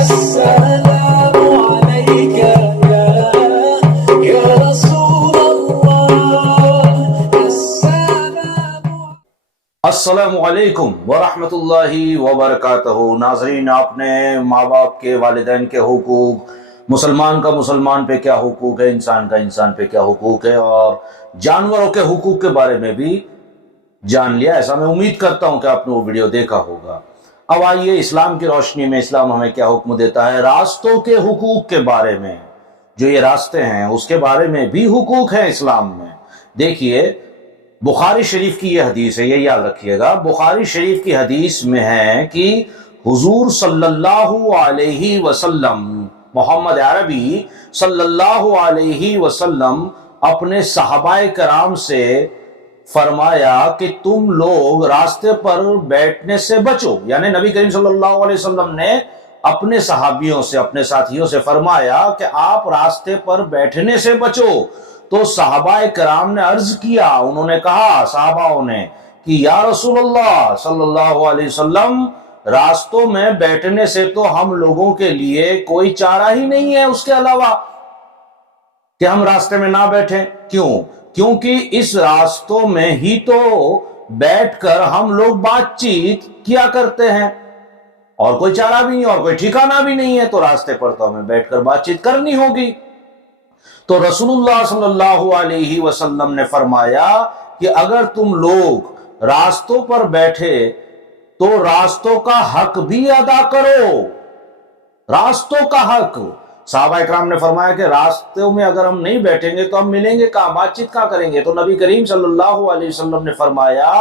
السلام عليك يا رسول الله السلام علیکم ورحمۃ اللہ وبرکاتہ۔ ناظرین، آپ نے ماں باپ کے، والدین کے حقوق، مسلمان کا مسلمان پہ کیا حقوق ہے، انسان کا انسان پہ کیا حقوق ہے، اور جانوروں کے حقوق کے بارے میں بھی جان لیا۔ ایسا میں امید کرتا ہوں کہ آپ نے وہ ویڈیو دیکھا ہوگا۔ اب آئیے اسلام کی روشنی میں اسلام ہمیں کیا حکم دیتا ہے راستوں کے حقوق کے بارے میں۔ جو یہ راستے ہیں اس کے بارے میں بھی حقوق ہیں اسلام میں۔ دیکھیے، بخاری شریف کی یہ حدیث ہے، یہ یاد رکھیے گا۔ بخاری شریف کی حدیث میں ہے کہ حضور صلی اللہ علیہ وسلم، محمد عربی صلی اللہ علیہ وسلم اپنے صحابہ کرام سے فرمایا کہ تم لوگ راستے پر بیٹھنے سے بچو۔ یعنی نبی کریم صلی اللہ علیہ وسلم نے اپنے صحابیوں سے، اپنے ساتھیوں سے فرمایا کہ آپ راستے پر بیٹھنے سے بچو۔ تو صحابہ کرام نے عرض کیا، انہوں نے کہا صحابہ نے کہ یا رسول اللہ صلی اللہ علیہ وسلم، راستوں میں بیٹھنے سے تو ہم لوگوں کے لیے کوئی چارہ ہی نہیں ہے اس کے علاوہ کہ ہم راستے میں نہ بیٹھیں۔ کیوں؟ کیونکہ اس راستوں میں ہی تو بیٹھ کر ہم لوگ بات چیت کیا کرتے ہیں، اور کوئی چارہ بھی نہیں اور کوئی ٹھکانہ بھی نہیں ہے، تو راستے پر تو ہمیں بیٹھ کر بات چیت کرنی ہوگی۔ تو رسول اللہ صلی اللہ علیہ وسلم نے فرمایا کہ اگر تم لوگ راستوں پر بیٹھے تو راستوں کا حق بھی ادا کرو۔ راستوں کا حق۔ صحابہ اکرام نے فرمایا کہ راستوں میں اگر ہم نہیں بیٹھیں گے تو ہم ملیں گے کہاں، بات چیت کہاں کریں گے؟ تو نبی کریم صلی اللہ علیہ وسلم نے فرمایا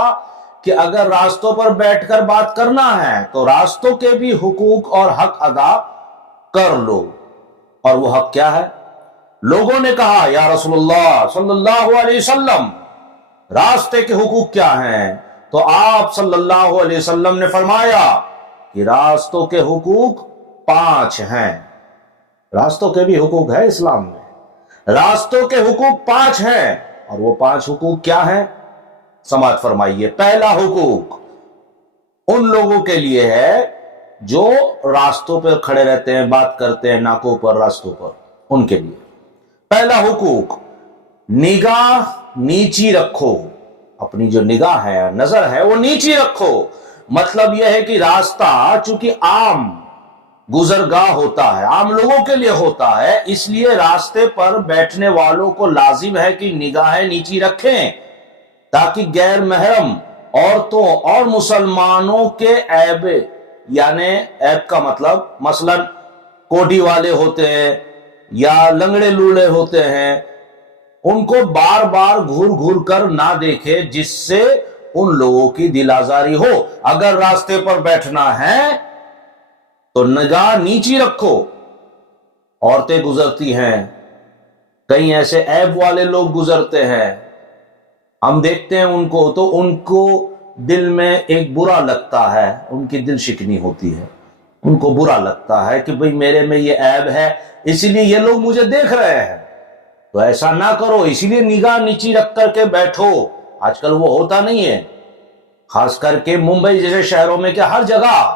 کہ اگر راستوں پر بیٹھ کر بات کرنا ہے تو راستوں کے بھی حقوق اور حق ادا کر لو۔ اور وہ حق کیا ہے؟ لوگوں نے کہا یا رسول اللہ صلی اللہ علیہ وسلم، راستے کے حقوق کیا ہیں؟ تو آپ صلی اللہ علیہ وسلم نے فرمایا کہ راستوں کے حقوق 5 ہیں۔ راستوں کے بھی حقوق ہے اسلام میں۔ راستوں کے حقوق 5 ہیں، اور وہ 5 حقوق کیا ہیں؟ سماعت فرمائیے۔ پہلا حقوق ان لوگوں کے لیے ہے جو راستوں پر کھڑے رہتے ہیں، بات کرتے ہیں ناکوں پر، راستوں پر، ان کے لیے پہلا حقوق، نگاہ نیچی رکھو۔ اپنی جو نگاہ ہے، نظر ہے، وہ نیچی رکھو۔ مطلب یہ ہے کہ راستہ چونکہ عام گزرگاہ ہوتا ہے، عام لوگوں کے لیے ہوتا ہے، اس لیے راستے پر بیٹھنے والوں کو لازم ہے کہ نگاہیں نیچی رکھیں، تاکہ غیر محرم عورتوں اور مسلمانوں کے عیب، یعنی عیب کا مطلب مثلا کوڈی والے ہوتے ہیں یا لنگڑے لوڑے ہوتے ہیں، ان کو بار بار گھور گھور کر نہ دیکھے، جس سے ان لوگوں کی دل آزاری ہو۔ اگر راستے پر بیٹھنا ہے تو نگاہ نیچی رکھو۔ عورتیں گزرتی ہیں، کئی ایسے عیب والے لوگ گزرتے ہیں، ہم دیکھتے ہیں ان کو تو ان کو دل میں ایک برا لگتا ہے، ان کی دل شکنی ہوتی ہے، ان کو برا لگتا ہے کہ بھئی میرے میں یہ عیب ہے، اسی لیے یہ لوگ مجھے دیکھ رہے ہیں۔ تو ایسا نہ کرو، اسی لیے نگاہ نیچی رکھ کر کے بیٹھو۔ آج کل وہ ہوتا نہیں ہے، خاص کر کے ممبئی جیسے شہروں میں، کہ ہر جگہ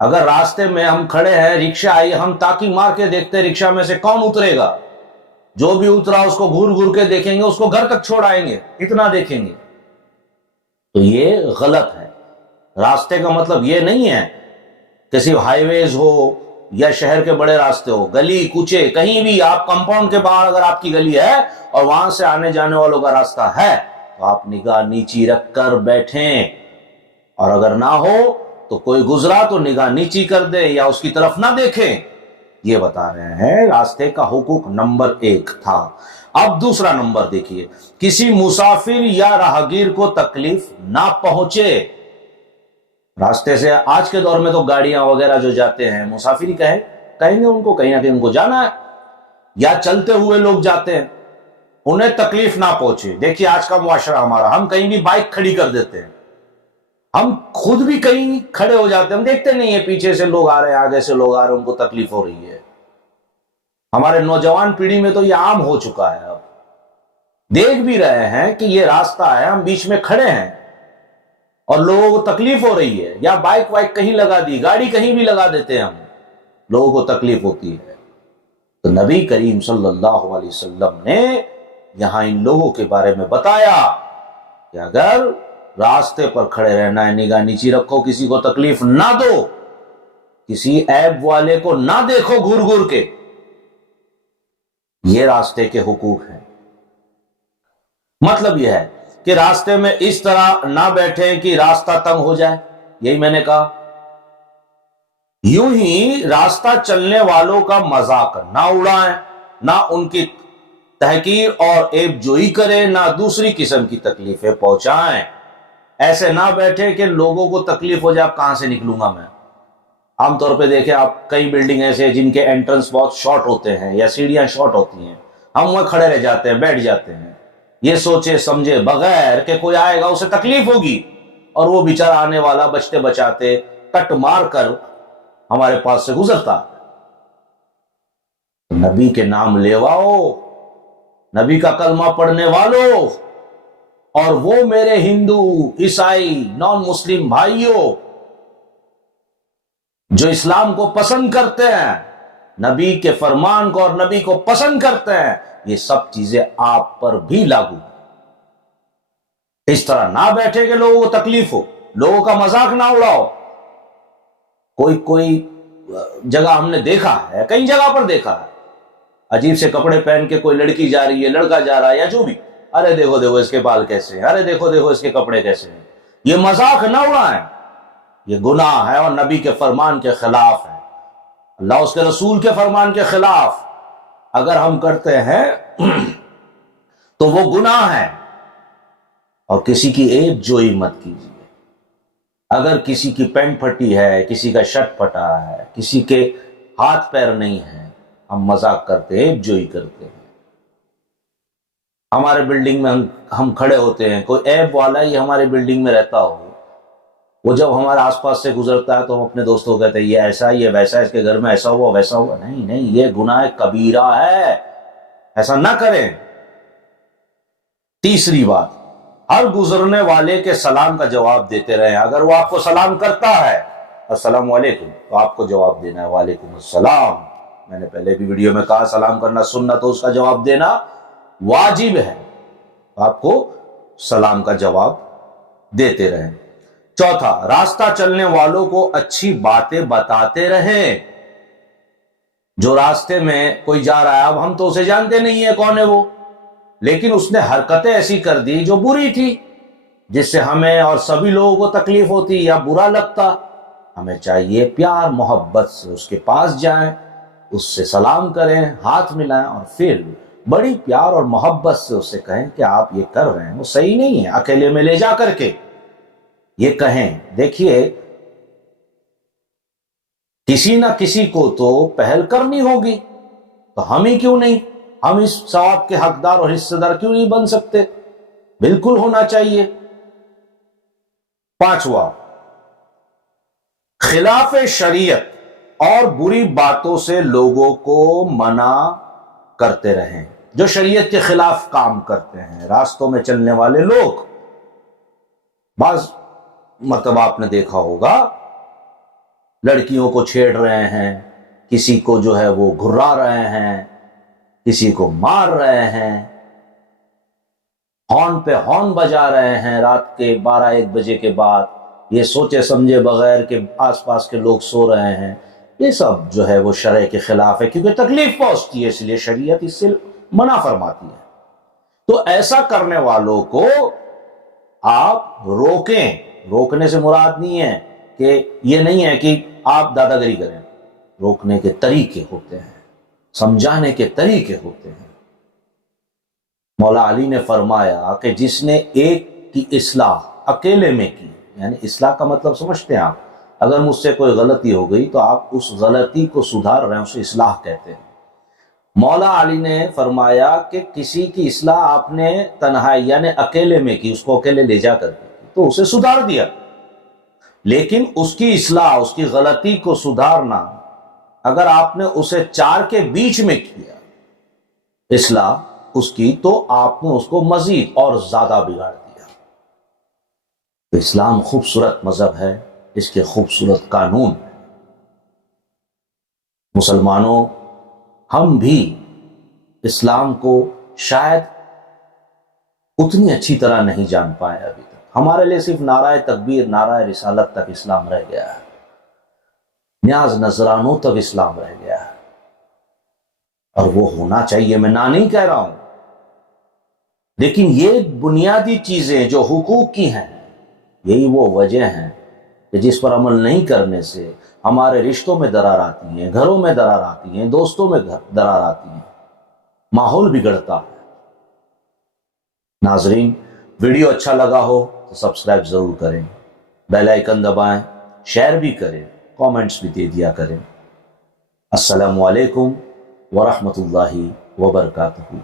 اگر راستے میں ہم کھڑے ہیں، رکشہ آئی، ہم تاکی مار کے دیکھتے ہیں رکشہ میں سے کون اترے گا، جو بھی اترا اس کو گھور گھور کے دیکھیں گے، اس کو گھر تک چھوڑ آئیں گے، اتنا دیکھیں گے۔ تو یہ غلط ہے۔ راستے کا مطلب یہ نہیں ہے کہ صرف ہائی ویز ہو یا شہر کے بڑے راستے ہو، گلی کوچے کہیں بھی، آپ کمپاؤنڈ کے باہر اگر آپ کی گلی ہے اور وہاں سے آنے جانے والوں کا راستہ ہے تو آپ نگاہ نیچی رکھ کر بیٹھیں، اور اگر نہ ہو تو کوئی گزرا تو نگاہ نیچی کر دے یا اس کی طرف نہ دیکھیں۔ یہ بتا رہے ہیں راستے کا حقوق نمبر 1 تھا۔ اب دوسرا نمبر دیکھیے، کسی مسافر یا راہگیر کو تکلیف نہ پہنچے۔ راستے سے آج کے دور میں تو گاڑیاں وغیرہ جو جاتے ہیں، مسافری کہیں گے ان کو، کہیں نہ کہیں ان کو جانا ہے، یا چلتے ہوئے لوگ جاتے ہیں، انہیں تکلیف نہ پہنچے۔ دیکھیے آج کا معاشرہ ہمارا، ہم کہیں بھی بائک کھڑی کر دیتے ہیں، ہم خود بھی کہیں کھڑے ہو جاتے ہیں، ہم دیکھتے نہیں ہیں پیچھے سے لوگ آ رہے ہیں، آگے سے لوگ آ رہے ہیں، ان کو تکلیف ہو رہی ہے۔ ہمارے نوجوان پیڑھی میں تو یہ عام ہو چکا ہے، اب دیکھ بھی رہے ہیں کہ یہ راستہ ہے، ہم بیچ میں کھڑے ہیں اور لوگوں کو تکلیف ہو رہی ہے، یا بائک وائک کہیں لگا دی، گاڑی کہیں بھی لگا دیتے ہیں ہم، لوگوں کو تکلیف ہوتی ہے۔ تو نبی کریم صلی اللہ علیہ وسلم نے یہاں ان لوگوں کے بارے میں بتایا کہ اگر راستے پر کھڑے رہنا ہے، نگاہ نیچی رکھو، کسی کو تکلیف نہ دو، کسی عیب والے کو نہ دیکھو گھر گھر کے، یہ راستے کے حقوق ہیں۔ مطلب یہ ہے کہ راستے میں اس طرح نہ بیٹھیں کہ راستہ تنگ ہو جائے، یہی میں نے کہا۔ یوں ہی راستہ چلنے والوں کا مذاق نہ اڑائیں، نہ ان کی تحقیر اور عیب جوئی کریں، نہ دوسری قسم کی تکلیفیں پہنچائیں۔ ایسے نہ بیٹھے کہ لوگوں کو تکلیف ہو جائے، اب کہاں سے نکلوں گا میں۔ عام طور پہ دیکھیں آپ، کئی بلڈنگ ایسے ہیں جن کے انٹرنس بہت شارٹ ہوتے ہیں یا سیڑھیاں شارٹ ہوتی ہیں، ہم وہاں کھڑے رہ جاتے ہیں، بیٹھ جاتے ہیں، یہ سوچے سمجھے بغیر کہ کوئی آئے گا اسے تکلیف ہوگی، اور وہ بیچارہ آنے والا بچتے بچاتے کٹ مار کر ہمارے پاس سے گزرتا۔ نبی کے نام لیواؤ، نبی کا کلمہ پڑھنے والوں، اور وہ میرے ہندو، عیسائی، نان مسلم بھائیوں جو اسلام کو پسند کرتے ہیں، نبی کے فرمان کو اور نبی کو پسند کرتے ہیں، یہ سب چیزیں آپ پر بھی لاگو۔ اس طرح نہ بیٹھے کہ لوگوں کو تکلیف ہو، لوگوں کا مذاق نہ اڑاؤ۔ کوئی جگہ ہم نے دیکھا ہے، کئی جگہ پر دیکھا ہے، عجیب سے کپڑے پہن کے کوئی لڑکی جا رہی ہے، لڑکا جا رہا ہے یا جو بھی، ارے دیکھو دیکھو اس کے بال کیسے ہیں، ارے دیکھو دیکھو اس کے کپڑے کیسے ہیں۔ یہ مذاق نہ اڑائیں، یہ گناہ ہے اور نبی کے فرمان کے خلاف ہے، اللہ اس کے رسول کے فرمان کے خلاف اگر ہم کرتے ہیں تو وہ گناہ ہے۔ اور کسی کی عیب جوئی مت کیجیے۔ اگر کسی کی پینٹ پھٹی ہے، کسی کا شرٹ پھٹا ہے، کسی کے ہاتھ پیر نہیں ہیں، ہم مذاق کرتے ہیں، عیب جوئی کرتے ہیں۔ ہمارے بلڈنگ میں ہم کھڑے ہوتے ہیں، کوئی عیب والا ہی ہمارے بلڈنگ میں رہتا ہو، وہ جب ہمارے آس پاس سے گزرتا ہے تو ہم اپنے دوستوں کو کہتے ہیں یہ ایسا، یہ ویسا، اس کے گھر میں ایسا ہوا ویسا ہوا۔ نہیں، یہ گناہ کبیرہ ہے، ایسا نہ کریں۔ تیسری بات، ہر گزرنے والے کے سلام کا جواب دیتے رہیں۔ اگر وہ آپ کو سلام کرتا ہے السلام علیکم، تو آپ کو جواب دینا ہے وعلیکم السلام۔ میں نے پہلے بھی ویڈیو میں کہا سلام کرنا سنت، تو اس کا جواب دینا واجب ہے، آپ کو سلام کا جواب دیتے رہیں۔ چوتھا، راستہ چلنے والوں کو اچھی باتیں بتاتے رہیں۔ جو راستے میں کوئی جا رہا ہے، اب ہم تو اسے جانتے نہیں ہیں کون ہے وہ، لیکن اس نے حرکتیں ایسی کر دی جو بری تھی، جس سے ہمیں اور سبھی لوگوں کو تکلیف ہوتی یا برا لگتا۔ ہمیں چاہیے پیار محبت سے اس کے پاس جائیں، اس سے سلام کریں، ہاتھ ملائیں، اور پھر بڑی پیار اور محبت سے اسے کہیں کہ آپ یہ کر رہے ہیں وہ صحیح نہیں ہے، اکیلے میں لے جا کر کے یہ کہیں۔ دیکھیے، کسی نہ کسی کو تو پہل کرنی ہوگی، تو ہم ہی کیوں نہیں، ہم اس ثواب کے حقدار اور حصے دار کیوں نہیں بن سکتے؟ بالکل ہونا چاہیے۔ پانچواں، خلاف شریعت اور بری باتوں سے لوگوں کو منع کرتے رہیں۔ جو شریعت کے خلاف کام کرتے ہیں، راستوں میں چلنے والے لوگ، بعض مرتبہ آپ نے دیکھا ہوگا لڑکیوں کو چھیڑ رہے ہیں، کسی کو جو ہے وہ گھرا رہے ہیں، کسی کو مار رہے ہیں، ہارن پہ ہارن بجا رہے ہیں رات کے 12-1 بجے کے بعد، یہ سوچے سمجھے بغیر کہ آس پاس کے لوگ سو رہے ہیں۔ یہ سب جو ہے وہ شرع کے خلاف ہے، کیونکہ تکلیف پہنچتی ہے، اس لیے شریعت اس سے منع فرماتی ہے۔ تو ایسا کرنے والوں کو آپ روکیں۔ روکنے سے مراد نہیں ہے کہ یہ نہیں ہے کہ آپ دادا گیری کریں، روکنے کے طریقے ہوتے ہیں، سمجھانے کے طریقے ہوتے ہیں۔ مولا علی نے فرمایا کہ جس نے ایک کی اصلاح اکیلے میں کی، یعنی اصلاح کا مطلب سمجھتے ہیں آپ، اگر مجھ سے کوئی غلطی ہو گئی تو آپ اس غلطی کو سدھار رہے ہیں، اسے اصلاح کہتے ہیں۔ مولا علی نے فرمایا کہ کسی کی اصلاح آپ نے تنہائی یعنی اکیلے میں کی، اس کو اکیلے لے جا کر کے تو اسے سدھار دیا، لیکن اس کی اصلاح، اس کی غلطی کو سدھارنا، اگر آپ نے اسے 4 کے بیچ میں کیا اصلاح اس کی، تو آپ نے اس کو مزید اور زیادہ بگاڑ دیا۔ تو اسلام خوبصورت مذہب ہے، اس کے خوبصورت قانون ہیں۔ مسلمانوں، ہم بھی اسلام کو شاید اتنی اچھی طرح نہیں جان پائے ابھی تک. ہمارے لیے صرف نعرہ تکبیر، نعرہ رسالت تک اسلام رہ گیا ہے، نیاز نذرانوں تک اسلام رہ گیا ہے. اور وہ ہونا چاہیے، میں نہ نہیں کہہ رہا ہوں، لیکن یہ بنیادی چیزیں جو حقوق کی ہیں، یہی وہ وجہ ہیں کہ جس پر عمل نہیں کرنے سے ہمارے رشتوں میں درار آتی ہیں، گھروں میں درار آتی ہیں، دوستوں میں درار آتی ہیں، ماحول بگڑتا ہے. ناظرین، ویڈیو اچھا لگا ہو تو سبسکرائب ضرور کریں، بیل آئیکن دبائیں، شیئر بھی کریں، کامنٹس بھی دے دیا کریں. السلام علیکم ورحمۃ اللہ وبرکاتہ.